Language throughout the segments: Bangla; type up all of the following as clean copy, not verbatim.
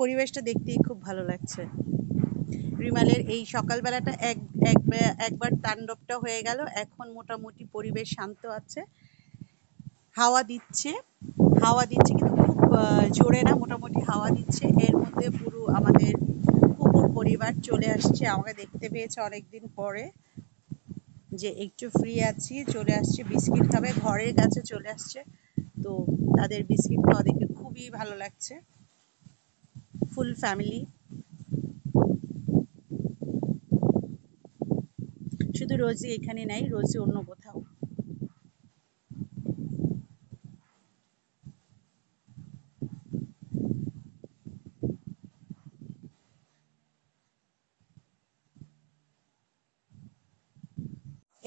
পরিবেশটা দেখতেই খুব ভালো লাগছে। রিমালের এই সকালবেলাটা একবার তাণ্ডবটা হয়ে গেল। এখন মোটামুটি পরিবেশ শান্ত আছে। হাওয়া দিচ্ছে কিন্তু খুব জোরে না, মোটামুটি হাওয়া দিচ্ছে। এর মধ্যে পুরো আমাদের কুকুর পরিবার চলে আসছে, আমাকে দেখতে পেয়েছে অনেকদিন পরে, যে একটু ফ্রি আছি, চলে আসছে বিস্কিট খাবে, ঘরের কাছে চলে আসছে। তো তাদের বিস্কিট খাওয়া দেখে খুবই ভালো লাগছে। ফুল ফ্যামিলি, শুধু রোজি এখানে নাই, রোজি অন্য কোথাও।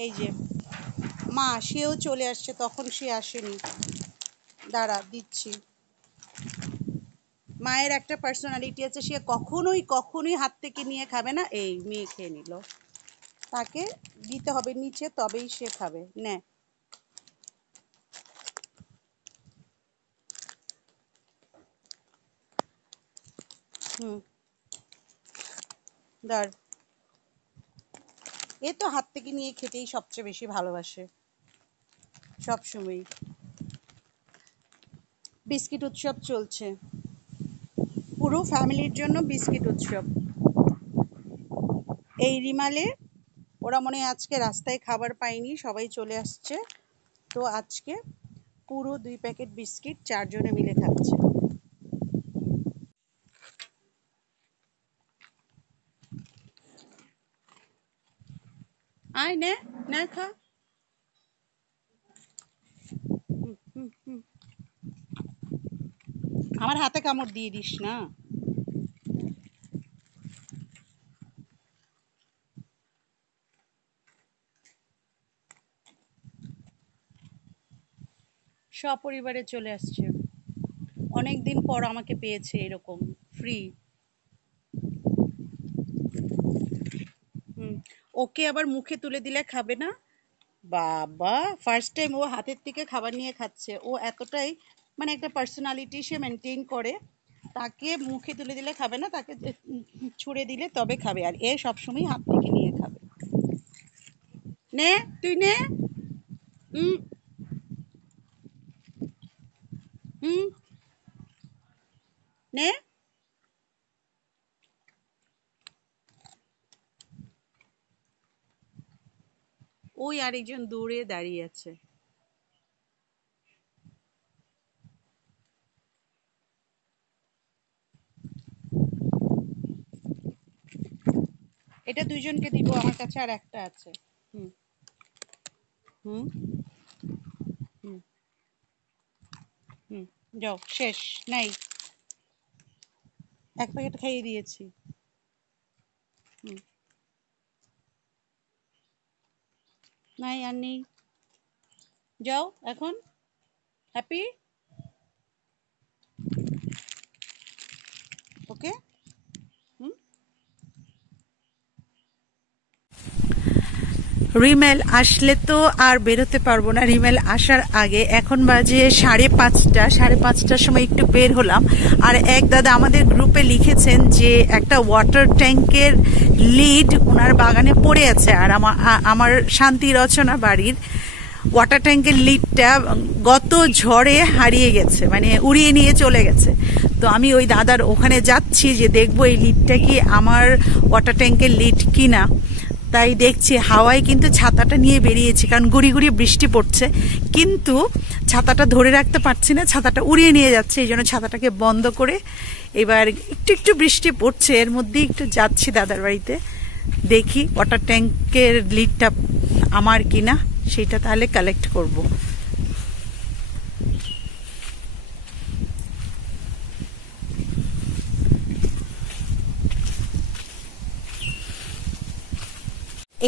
এই যে মা, সেও চলে আসছে, তখন সে আসেনি। দাঁড়া দিচ্ছি। মায়ের একটা পার্সোনালিটি আছে, সে কখনোই হাত থেকে নিয়ে খাবে না। এই মেয়ে খেয়ে নিল, তাকে দিতে হবে নিচে, তবেই সে খাবে। নে, হুম, দাঁড়। এ তো হাত থেকে নিয়ে খেতেই সবচেয়ে বেশি ভালোবাসে, সবসময়। বিস্কিট উৎসব চলছে, পুরো ফ্যামিলির জন্য বিস্কিট উৎসব। এই রিমালে ওরা মনে হয় আজকে রাস্তায় খাবার পায়নি, সবাই চলে আসছে, তো আজকে পুরো 2 প্যাকেট বিস্কিট 4 জনে মিলে খাচ্ছে। আয় নে, না খা। আমার হাতে কামড় দিয়ে দিস না। সপরিবারে চলে আসছে, অনেকদিন পর আমাকে পেয়েছে এরকম ফ্রি। ওকে আবার মুখে তুলে দিলে খাবে না। বাবা, ফার্স্ট টাইম ও হাতের থেকে খাবার নিয়ে খাচ্ছে। ও এতটাই মানে একটা পার্সোনালিটি সে মেনটেন করে, তাকে মুখে তুলে দিলে খাবে না, তাকে ছুঁড়ে দিলে তবে খাবে। আর এ সবসময় হাত থেকে নিয়ে খাবে। নে, তুই নে। হুম হুম, নে। ওই আরেকজন দূরে দাঁড়িয়ে আছে। এটা 2 জনকে দিব, আমার কাছে আর একটা আছে। হুম হুম হুম হুম, যাও, শেষ। নাই, 1 প্যাকেট খাইয়ে দিয়েছি। হুম, নাই আর নেই। যাও এখন। হ্যাপি? ওকে। হুম, রিমেল আসলে তো আর বেরোতে পারবো না। রিমেল আসার আগে, এখন বাজে 5:30, 5:30টার সময় একটু বের হলাম। আর এক দাদা আমাদের গ্রুপে লিখেছেন যে একটা ওয়াটার ট্যাঙ্কের লিড ওনার বাগানে পড়ে আছে। আর আমার শান্তি রচনা বাড়ির ওয়াটার ট্যাঙ্কের লিডটা গত ঝড়ে হারিয়ে গেছে, মানে উড়িয়ে নিয়ে চলে গেছে। তো আমি ওই দাদার ওখানে যাচ্ছি যে দেখবো এই লিডটা কি আমার ওয়াটার ট্যাঙ্কের লিড কিনা। তাই দেখছি হাওয়ায় কিন্তু ছাতাটা নিয়ে বেরিয়েছি, কারণ গুড়ি গুড়ি বৃষ্টি পড়ছে, কিন্তু ছাতাটা ধরে রাখতে পারছি না, ছাতাটা উড়িয়ে নিয়ে যাচ্ছে। এই জন্য ছাতাটাকে বন্ধ করে এবার একটু একটু বৃষ্টি পড়ছে, এর মধ্যেই একটু যাচ্ছি দাদার বাড়িতে, দেখি ওয়াটার ট্যাঙ্কের লিডটা আমার কিনা, সেটা তাহলে কালেক্ট করব।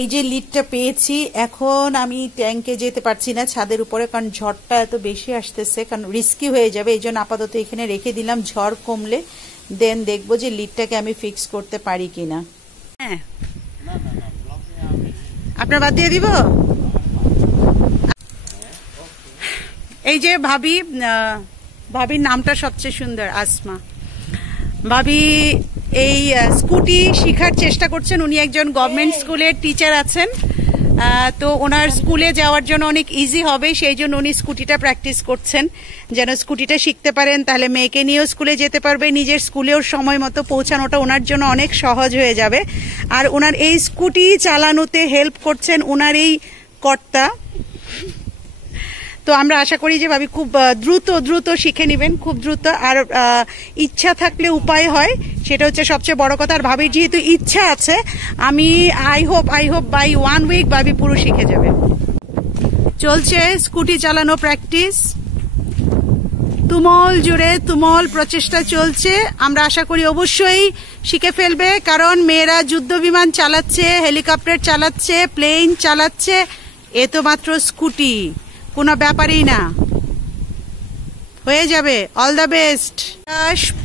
এই যে লিডটা পেয়েছি, এখন আমি ট্যাঙ্কে যেতে পারছি না, ছাদের উপরে, কারণ ঝড়টা এত বেশি আসতেছে, কারণ রিস্কি হয়ে যাবে। এই জন্য আপাতত এখানে রেখে দিলাম, ঝড় কমলে দেন দেখবো যে লিডটাকে আমি ফিক্স করতে পারি কিনা। হ্যাঁ, আপনার বাদ দিয়ে দিব। এই যে ভাবির নামটা সবচেয়ে সুন্দর, আসমা। ভাবি এই স্কুটি শেখার চেষ্টা করছেন। উনি একজন গভর্নমেন্ট স্কুলের টিচার আছেন, তো ওনার স্কুলে যাওয়ার জন্য অনেক ইজি হবে, সেই জন্য উনি স্কুটিটা প্র্যাকটিস করছেন যেন স্কুটিটা শিখতে পারেন, তাহলে মেয়েকে নিয়েও স্কুলে যেতে পারবে, নিজের স্কুলেও সময় মতো পৌঁছানোটা ওনার জন্য অনেক সহজ হয়ে যাবে। আর ওনার এই স্কুটি চালানোতে হেল্প করছেন ওনার এই কর্তা। তো আমরা আশা করি যে ভাবি খুব দ্রুত শিখে নেবেন, খুব দ্রুত। আর ইচ্ছা থাকলে উপায় হয়, সেটা হচ্ছে সবচেয়ে বড় কথা। আর ভাবির যেহেতু ইচ্ছা আছে, আমি আই হোপ বাই 1 উইক ভাবি পুরো শিখে যাবে। চলছে স্কুটি চালানো প্র্যাকটিস, তুমুল প্রচেষ্টা চলছে। আমরা আশা করি অবশ্যই শিখে ফেলবে, কারণ মেয়েরা যুদ্ধ বিমান চালাচ্ছে, হেলিকপ্টার চালাচ্ছে, প্লেন চালাচ্ছে, এ তো মাত্র স্কুটি, কোনো ব্যাপারই না, হয়ে যাবে। All the best.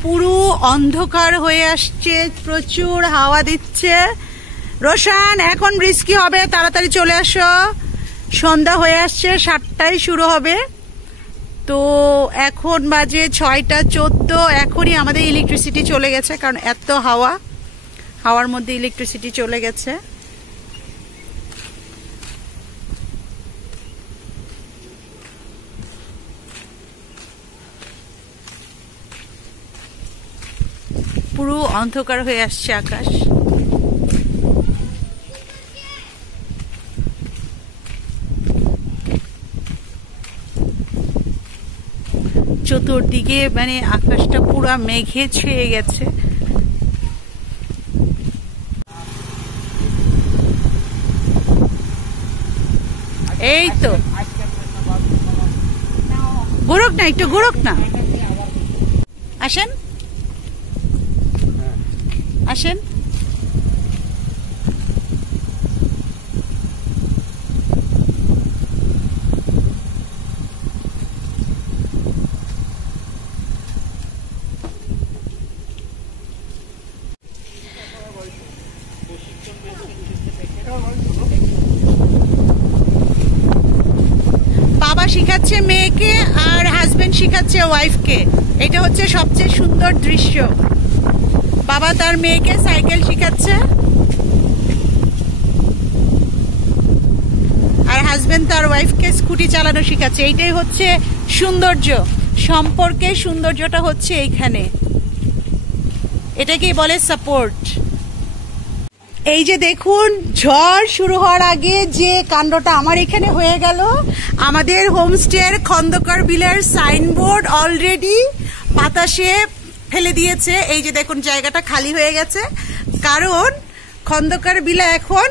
পুরো অন্ধকার হয়ে আসছে, প্রচুর হাওয়া দিচ্ছে। রোশান এখন বৃষ্টি হবে, তাড়াতাড়ি চলে আসো, সন্ধ্যা হয়ে আসছে, 7টায় শুরু হবে। তো এখন বাজে 6টা 14, এখনই আমাদের ইলেকট্রিসিটি চলে গেছে, কারণ এত হাওয়ার মধ্যে ইলেকট্রিসিটি চলে গেছে। পুরো অন্ধকার হয়ে আসছে আকাশ। চতুর্দিকে মানে আকাশটা পুরো মেঘে ছেয়ে গেছে। এই তো ঘুরুক না, একটু ঘুরুক না। আসেন আসেন। বাবা শিখাচ্ছে মেয়েকে আর হাজবেন্ড শিখাচ্ছে ওয়াইফকে, এটা হচ্ছে সবচেয়ে সুন্দর দৃশ্য। বাবা তার মেয়েকে সাইকেল শিখাচ্ছে আর হাজবেন্ড তার ওয়াইফকে স্কুটি চালানো শিখাচ্ছে। এইটাই হচ্ছে সৌন্দর্য, সম্পর্কের সৌন্দর্যটা হচ্ছে এইখানে, এটাকেই বলে সাপোর্ট। এই যে দেখুন, ঝড় শুরু হওয়ার আগে যে কাণ্ডটা আমার এখানে হয়ে গেল, আমাদের হোমস্টের খন্দকার বিলের সাইনবোর্ড অলরেডি বাতাসে ফেলে দিয়েছে। এই যে দেখুন, জায়গাটা খালি হয়ে গেছে, কারণ খন্দকার বিলা এখন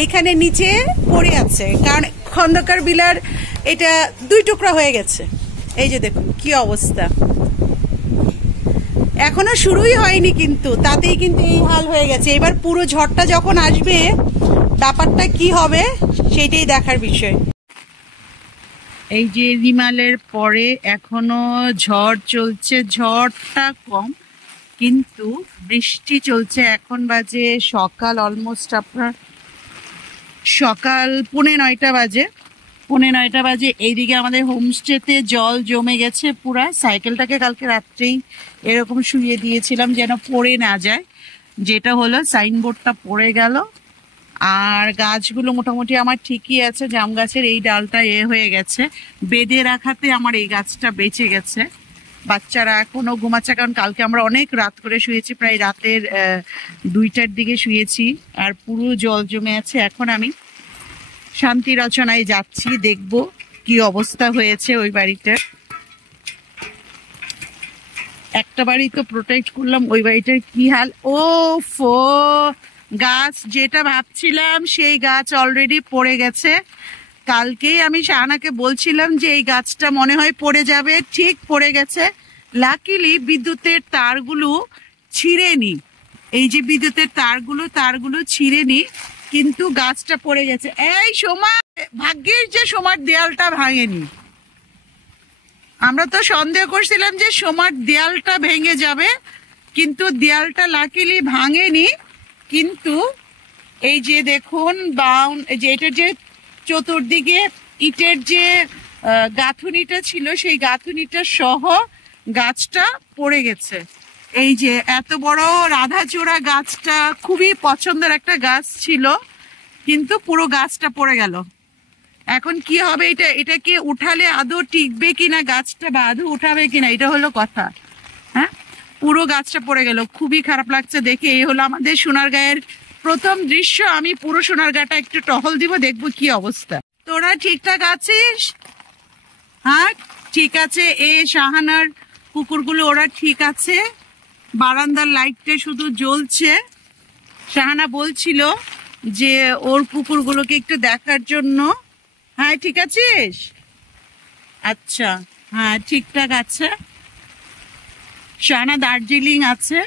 এইখানে নিচে পড়ে আছে, কারণ খন্দকার বিলার এটা 2 টুকরা হয়ে গেছে। এই যে দেখুন কি অবস্থা, এখনো শুরুই হয়নি কিন্তু তাতেই কিন্তু এই হাল হয়ে গেছে। এবার পুরো ঝড়টা যখন আসবে ব্যাপারটা কি হবে সেটাই দেখার বিষয়। এই যে রিমালের পরে এখনো ঝড় চলছে, ঝড়টা কম কিন্তু বৃষ্টি চলছে। এখন বাজে সকাল অলমোস্ট আপনার সকাল 9:30 বাজে। এইদিকে আমাদের হোমস্টেতে জল জমে গেছে পুরা। সাইকেলটাকে কালকে রাত্রেই এরকম শুইয়ে দিয়েছিলাম যেন পড়ে না যায়, যেটা হলো সাইনবোর্ডটা পড়ে গেল। আর গাছগুলো মোটামুটি আমার ঠিকই আছে, জাম গাছের এই ডালটা হয়ে গেছে, বেঁধে রাখাতে আমার এই গাছটা বেঁচে গেছে। বাচ্চারা এখনো ঘুমাচ্ছে, কারণ কালকে আমরা অনেক রাত করে শুয়েছি, প্রায় রাতের 2টার দিকে শুয়েছি, আর পুরো জল জমে আছে। এখন আমি শান্তি রচনায় যাচ্ছি, দেখব কি অবস্থা হয়েছে ওই বাড়িটার। একটা বাড়ি তো প্রোটেক্ট করলাম, ওই বাড়িটার কি হাল। ও ফো, গাছ যেটা ভাবছিলাম সেই গাছ অলরেডি পড়ে গেছে। কালকেই আমি শাহানাকে বলছিলাম যে এই গাছটা মনে হয় পড়ে যাবে, ঠিক পড়ে গেছে। লাকিলি বিদ্যুতের তারগুলো ছিঁড়েনি, এই যে বিদ্যুতের তারগুলো ছিঁড়েনি, কিন্তু গাছটা পড়ে গেছে। এই সোমা, ভাগ্যের যে সোমার দেয়ালটা ভাঙেনি। আমরা তো সন্দেহ করছিলাম যে সোমার দেয়ালটা ভেঙে যাবে, কিন্তু দেয়ালটা লাকিলি ভাঙেনি। কিন্তু এই যে দেখুন যে এটার যে চতুর্দিকে ইটের যে গাঁথুনিটা ছিল, সেই গাঁথুনিটা সহ গাছটা পড়ে গেছে। এই যে এত বড় রাধাচূড়া গাছটা খুবই পছন্দের একটা গাছ ছিল, কিন্তু পুরো গাছটা পড়ে গেল। এখন কি হবে? এটাকে উঠালে আদৌ টিকবে কিনা গাছটা, বা আদৌ উঠাবে কিনা, এটা হলো কথা। হ্যাঁ, পুরো গাছটা পড়ে গেল, খুবই খারাপ লাগছে দেখে। এই হলো আমাদের সোনারগাঁয়ের প্রথম দৃশ্য। আমি পুরো সোনারগাঁটা একটু টহল দিব, দেখবো কি অবস্থা। তোরা ঠিকঠাক আছিস? হ্যাঁ ঠিক আছে। শাহানার কুকুরগুলো ওরা ঠিক আছে, বারান্দার লাইটটা শুধু জ্বলছে। শাহানা বলছিল যে ওর কুকুরগুলোকে একটু দেখার জন্য। হ্যাঁ ঠিক আছিস? আচ্ছা, হ্যাঁ ঠিকঠাক আছে। শাহানা দার্জিলিং আছে,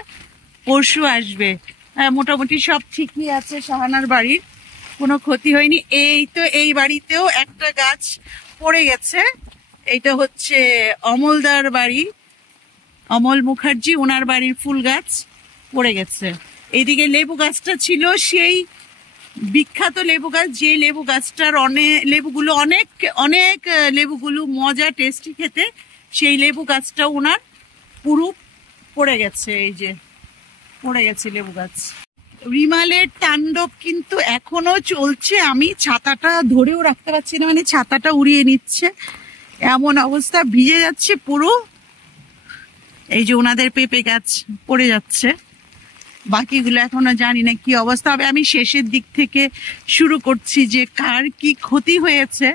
পরশু আসবে। হ্যাঁ মোটামুটি সব ঠিকই আছে, শাহানার বাড়ির কোনো ক্ষতি হয়নি। এই তো এই বাড়িতেও একটা গাছ পড়ে গেছে। এইটা হচ্ছে অমলদার বাড়ি, অমল মুখার্জি, ওনার বাড়ির ফুল গাছ পড়ে গেছে। এইদিকে লেবু গাছটা ছিল, সেই বিখ্যাত লেবু গাছ, যে লেবু গাছটার লেবুগুলো অনেক অনেক লেবুগুলো মজা, টেস্টি খেতে, সেই লেবু গাছটা ওনার পুরো পড়ে গেছে। এই যে পড়ে গেছে লেবু গাছ। রিমালের তাণ্ডব কিন্তু এখনো চলছে। আমি ছাতাটা ধরেও রাখতে পারছি না, মানে ছাতাটা উড়িয়ে নিচ্ছে, এমন অবস্থা, ভিজে যাচ্ছে পুরো। এই যে ওনাদের পেঁপে গাছ পড়ে যাচ্ছে, বাকিগুলো এখনো জানি না কি অবস্থা হবে। আমি শেষের দিক থেকে শুরু করছি যে কার কি ক্ষতি হয়েছে।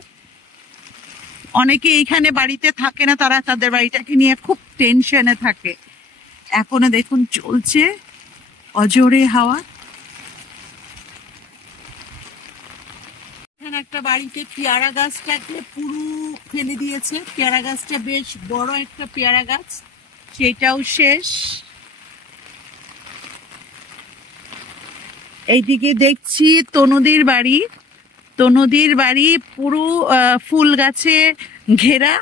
অনেকে এইখানে বাড়িতে থাকে না, তারা তাদের বাড়িটাকে নিয়ে খুব টেনশনে থাকে। এখনো দেখুন চলছে অজোরে হাওয়া। এখানে একটা বাড়িতে পেয়ারা গাছটাকে পুরো ফেলে দিয়েছে। পেয়ারা গাছটা বেশ বড় একটা পেয়ারা গাছ, সেটাও শেষ। এইদিকে দেখছি তনুদির বাড়ি, তনুদির বাড়ি পুরো ফুল গাছে ঘেরা,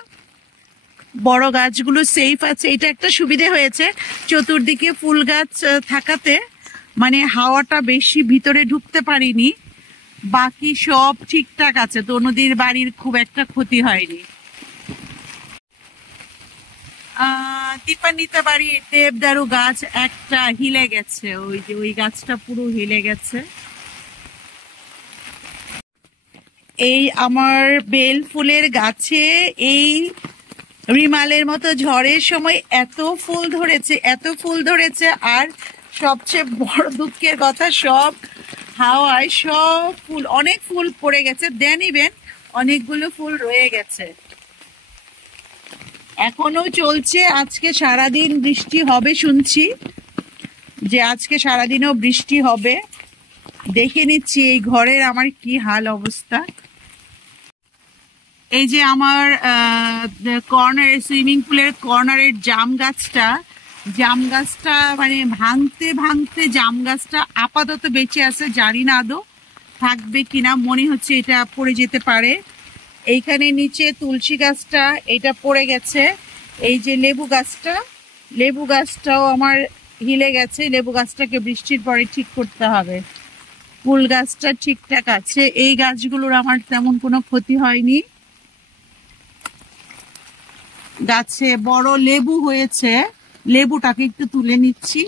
বড় গাছগুলো সেফ আছে। এটা একটা সুবিধে হয়েছে, চতুর্দিকে ফুল গাছ থাকাতে মানে হাওয়াটা বেশি ভিতরে ঢুকতে পারিনি। বাকি সব ঠিকঠাক আছে, তনুদির বাড়ির খুব একটা ক্ষতি হয়নি। দীপান্বিতা বাড়ির দেবদারু গাছ একটা হিলে গেছে, ওই যে ওই গাছটা পুরো হিলে গেছে। এই আমার বেল ফুলের গাছে এই রিমালের মতো ঝড়ের সময় এত ফুল ধরেছে, এত ফুল ধরেছে। আর সবচেয়ে বড় দুঃখের কথা, সব হাওয়ায় সব ফুল, অনেক ফুল পড়ে গেছে, দেন ইভেন অনেকগুলো ফুল রয়ে গেছে। এখনো চলছে, আজকে সারাদিন বৃষ্টি হবে শুনছি, যে আজকে সারাদিনও বৃষ্টি হবে। দেখে নিচ্ছি এই ঘরের আমার কি হাল অবস্থা। এই যে আমার কর্নারের সুইমিং পুলের কর্নারের জাম গাছটা মানে ভাঙতে ভাঙতে জাম গাছটা আপাতত বেঁচে আছে, জানি না আদৌ থাকবে কিনা, মনে হচ্ছে এটা পড়ে যেতে পারে। এইখানে নিচে তুলসী গাছটা, এটা পড়ে গেছে। এই যে লেবু গাছটাও আমার হিলে গেছে। লেবু গাছটাকে বৃষ্টির পরে ঠিক করতে হবে। ফুল গাছটা ঠিকঠাক আছে, এই গাছগুলোর আমার তেমন কোনো ক্ষতি হয়নি। গাছে বড় লেবু হয়েছে, লেবুটাকে একটু তুলে নিচ্ছি।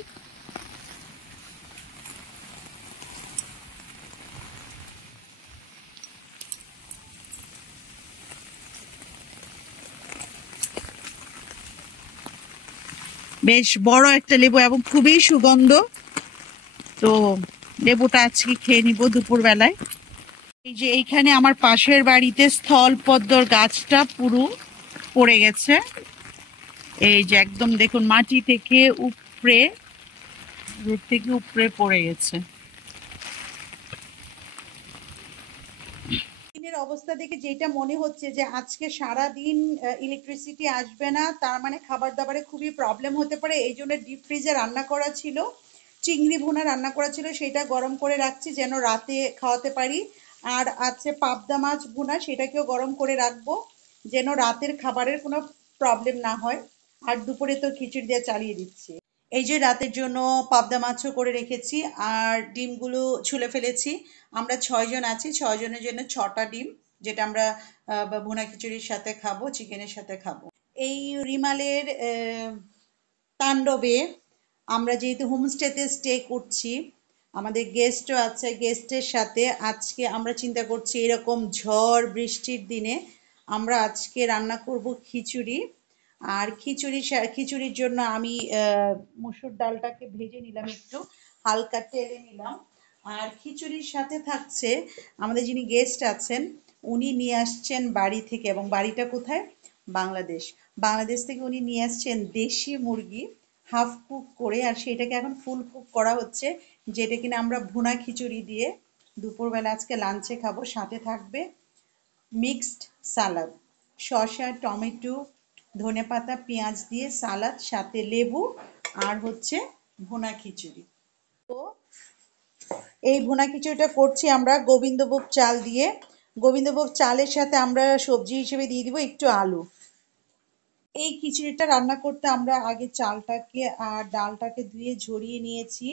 বেশ বড় একটা লেবু এবং খুবই সুগন্ধ, তো লেবুটা আজকে খেয়ে নিব দুপুর বেলায়। এই যে এইখানে আমার পাশের বাড়িতে স্থলপদ্মর গাছটা পুরো পড়ে গেছে। এই যে একদম দেখুন মাটি থেকে উপড়ে, রোড থেকে উপড়ে পড়ে গেছে। দিনের অবস্থা দেখে যেটা মনে হচ্ছে যে আজকে সারা দিন ইলেকট্রিসিটি আসবে না, তার মানে খাবার দাবারে খুবই প্রবলেম হতে পারে। এই জন্য ডিপ ফ্রিজে রান্না করা ছিল, চিংড়ি ভুনা রান্না করা ছিল, সেটা গরম করে রাখছি যেন রাতে খাওয়াতে পারি। আর আছে পাবদা মাছ ভুনা, সেটাকেও গরম করে রাখবো যেন রাতের খাবারের কোনো প্রবলেম না হয়। আর দুপুরে তো খিচুড়ি দিয়ে চালিয়ে দিচ্ছি। এই যে রাতের জন্য পাবদা মাছও করে রেখেছি, আর ডিমগুলো ছুলে ফেলেছি। আমরা 6 জন আছি, 6 জনের জন্য 6টা ডিম, যেটা আমরা ভুনা খিচুড়ির সাথে খাবো, চিকেনের সাথে খাবো। এই রিমালের তাণ্ডবে আমরা যেহেতু হোমস্টেতে স্টে করছি, আমাদের গেস্টও আছে, গেস্টের সাথে আজকে আমরা চিন্তা করছি এরকম ঝড় বৃষ্টির দিনে আমরা আজকে রান্না করব খিচুড়ি। আর খিচুড়ির জন্য আমি মসুর ডালটাকে ভেজে নিলাম, একটু হালকা তেলে নিলাম। আর খিচুড়ির সাথে থাকছে আমাদের যিনি গেস্ট আছেন উনি নিয়ে আসছেন বাড়ি থেকে, এবং বাড়িটা কোথায়? বাংলাদেশ। বাংলাদেশ থেকে উনি নিয়ে আসছেন দেশি মুরগি হাফ কুক করে, আর সেটাকে এখন ফুল কুক করা হচ্ছে, যেটা কিনা আমরা ভুনা খিচুড়ি দিয়ে দুপুরবেলা আজকে লাঞ্চে খাবো। সাথে থাকবে মিক্সড সালাদ, শসা, টমেটো, ধনেপাতা, পেঁয়াজ দিয়ে সালাদ, সাথে লেবু, আর হচ্ছে ভুনা খিচুড়ি। তো এই ভুনা খিচুড়িটা করছি আমরা গোবিন্দভোগ চাল দিয়ে। গোবিন্দভোগ চালের সাথে আমরা সবজি হিসেবে দিয়ে দিব একটু আলু। এই খিচুড়িটা রান্না করতে আমরা আগে চালটাকে আর ডালটাকে ধুয়ে ঝরিয়ে নিয়েছি,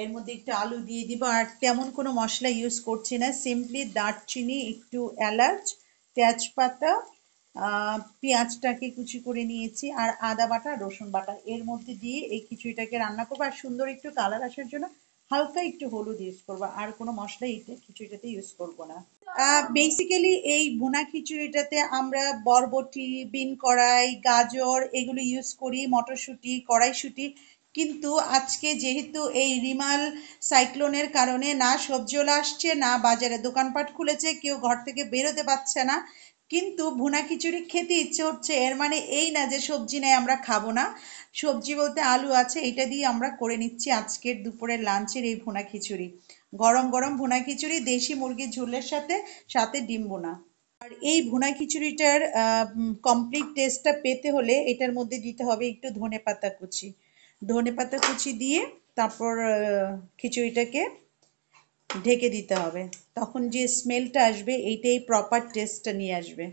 এর মধ্যে একটু আলু দিয়ে দিব। আর তেমন কোনো মশলা ইউজ করছি না, সিম্পলি দারচিনি, একটু এলাচ, তেজপাতা, পেঁয়াজটাকে কুচি করে নিয়েছি, আর আদা বাটা, রসুন বাটা এর মধ্যে দিয়ে এই খিচুড়িটাকে রান্না করবো। আর সুন্দর একটু কালার আসার জন্য হালকা একটু হলুদ ইউজ করবো, আর কোনো মশলা এইটা খিচুড়িটাতে ইউজ করবো না। বেসিক্যালি এই ভুনা খিচুড়িটাতে আমরা বরবটি, বিন কড়াই, গাজর এগুলো ইউজ করি, মটরশুঁটি, কড়াইশুঁটি। কিন্তু আজকে যেহেতু এই রিমাল সাইক্লোনের কারণে না সবজিওয়ালা আসছে, না বাজারে দোকানপাট খুলেছে, কেউ ঘর থেকে বেরোতে পারছে না, কিন্তু ভুনা খিচুড়ি খেতে ইচ্ছে হচ্ছে, এর মানে এই না যে সবজি নেই আমরা খাবো না। সবজি বলতে আলু আছে, এটা দিয়ে আমরা করে নিচ্ছি আজকের দুপুরের লাঞ্চের এই ভুনা খিচুড়ি। গরম গরম ভুনা খিচুড়ি দেশি মুরগির ঝোলের সাথে, সাথে ডিম ভুনা। আর এই ভুনা খিচুড়িটার কমপ্লিট টেস্টটা পেতে হলে এটার মধ্যে দিতে হবে একটু ধনেপাতা কুচি। ধনেপাতা কুচি দিয়ে তারপর খিচুড়িটাকে ঢেকে দিতে হবে, তখন যে স্মেলটা আসবে এইটাই প্রপার টেস্টটা নিয়ে আসবে।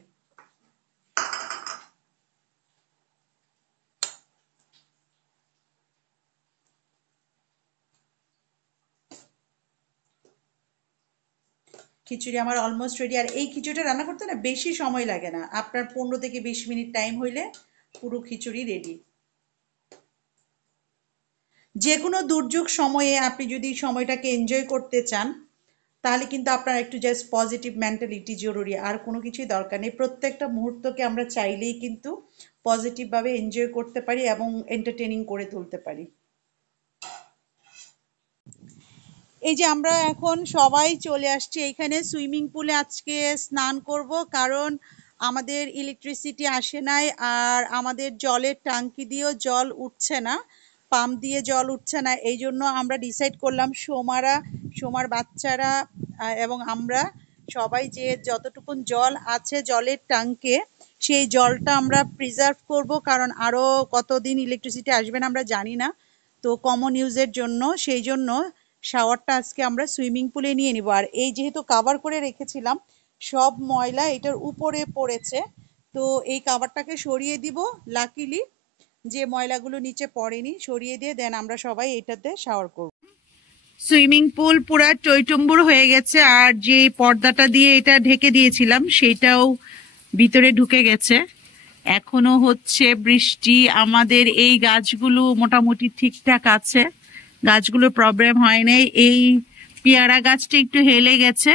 খিচুড়ি আমার অলমোস্ট রেডি। আর এই খিচুড়িটা রান্না করতে না বেশি সময় লাগে না, আপনার 15 থেকে 20 মিনিট টাইম হইলে পুরো খিচুড়ি রেডি। যে কোনো দুর্যোগ সময়ে আপনি যদি সময়টাকে এনজয় করতে চান তাহলে কিন্তু আপনার একটু জাস্ট পজিটিভ মেন্টালিটি জরুরি, আর কোনো কিছুই দরকার নেই। প্রত্যেকটা মুহূর্তকে আমরা চাইলেই কিন্তু পজিটিভভাবে এনজয় করতে পারি এবং এন্টারটেনিং করে তুলতে পারি। এই যে আমরা এখন সবাই চলে আসছি এইখানে সুইমিং পুলে আজকে স্নান করব, কারণ আমাদের ইলেকট্রিসিটি আসে নাই, আর আমাদের জলের ট্যাঙ্কি দিয়েও জল উঠছে না, পাম্প দিয়ে জল উঠছে না। এই জন্য আমরা ডিসাইড করলাম সোমার বাচ্চারা এবং আমরা সবাই যে যতটুকুন জল আছে জলের ট্যাঙ্কে সেই জলটা আমরা প্রিজার্ভ করব, কারণ আরও কতদিন ইলেকট্রিসিটি আসবে না আমরা জানি না, তো কমন ইউজের জন্য সেই জন্য শাওয়ারটা আজকে আমরা সুইমিং পুলে নিয়ে নিব। আর এই যেহেতু কাভার করে রেখেছিলাম সব ময়লা এটার উপরে পড়েছে, তো এই কাভারটাকে সরিয়ে দিব, লাকিলি যে ময়লাগুলো নিচে পড়েনি সরিয়ে দিয়ে দেন আমরা সবাই এটাতে শাওয়ার করব। সুইমিং পুল পুরা টইটুম্বুর হয়ে গেছে, আর যে পর্দাটা দিয়ে এটা ঢেকে দিয়েছিলাম সেটাও ভিতরে ঢুকে গেছে। এখনো হচ্ছে বৃষ্টি, আমাদের এই গাছগুলো মোটামুটি ঠিকঠাক আছে, গাছগুলো প্রবলেম হয় নাই। এই পেয়ারা গাছটা একটু হেলে গেছে,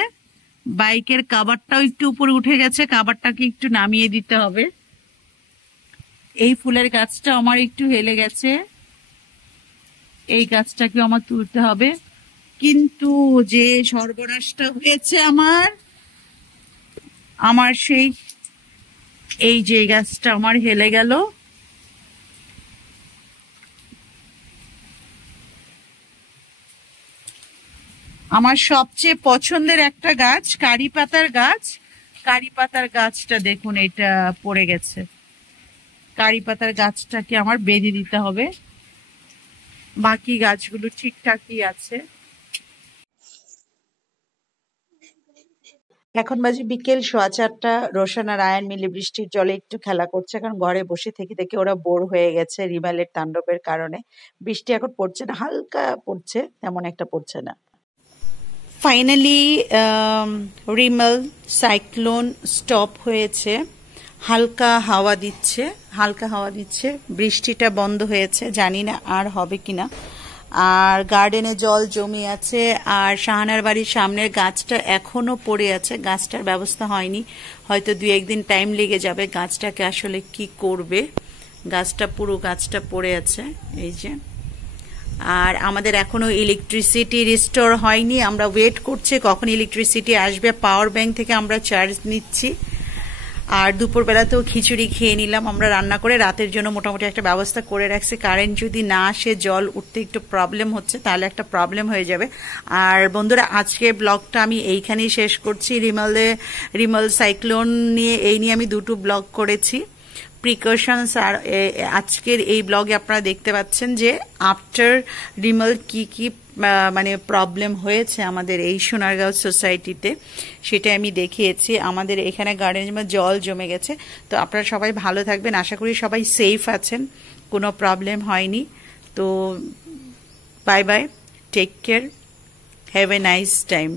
বাইকের কাভারটাও একটু উপরে উঠে গেছে, কাভারটাকে একটু নামিয়ে দিতে হবে। এই ফুলের গাছটা আমার একটু হেলে গেছে, এই গাছটাকে আমার তুলতে হবে। কিন্তু যে সর্বনাশটা হয়েছে আমার সেই এই যে গাছটা আমার হেলে গেল। আমার সবচেয়ে পছন্দের একটা গাছ কারি পাতার গাছ, কারি পাতার গাছটা দেখুন এটা পড়ে গেছে। কারি পাতার গাছটাকে আমার বেঁধে দিতে হবে, বাকি গাছগুলো ঠিকঠাকই আছে। এখন বাজে বিকেল 4:15। রোশন আর আয়ান মিলে বৃষ্টির জলে একটু খেলা করছে, কারণ ঘরে বসে থেকে থেকে ওরা বোর হয়ে গেছে রিমালের তাণ্ডবের কারণে। বৃষ্টি এখন পড়ছে না, হালকা পড়ছে, তেমন একটা পড়ছে না। ফাইনালি রিমাল সাইক্লোন স্টপ হয়েছে, হালকা হাওয়া দিচ্ছে, বৃষ্টিটা বন্ধ হয়েছে, জানি না আর হবে কিনা। আর গার্ডেনে জল জমে আছে, আর শাহানার বাড়ির সামনের গাছটা এখনো পড়ে আছে, গাছটার ব্যবস্থা হয়নি, হয়তো 2-1 দিন টাইম লেগে যাবে। গাছটাকে আসলে কি করবে, পুরো গাছটা পড়ে আছে এই যে। আর আমাদের এখনো ইলেকট্রিসিটি রিস্টোর হয়নি, আমরা ওয়েট করছি কখন ইলেকট্রিসিটি আসবে। পাওয়ার ব্যাংক থেকে আমরা চার্জ নিচ্ছি। আর দুপুরবেলাতেও খিচুড়ি খেয়ে নিলাম আমরা রান্না করে, রাতের জন্য মোটামুটি একটা ব্যবস্থা করে রাখছি। কারেন্ট যদি না আসে, জল উঠতে একটু প্রবলেম হচ্ছে, তাহলে একটা প্রবলেম হয়ে যাবে। আর বন্ধুরা, আজকে ব্লগটা আমি এইখানেই শেষ করছি। রিমল সাইক্লোন নিয়ে আমি 2টো ব্লগ করেছি, প্রিকশনস। আর আজকের এই ব্লগে আপনারা দেখতে পাচ্ছেন যে আফটার রিমল কি মানে প্রবলেম হয়েছে আমাদের এই সোনারগাঁও সোসাইটিতে, সেটা আমি দেখিয়েছি। আমাদের এখানে গার্ডেনে জল জমে গেছে। তো আপনারা সবাই ভালো থাকবেন, আশা করি সবাই সেফ আছেন, কোনো প্রবলেম হয়নি। তো bye bye, take care, have a nice time.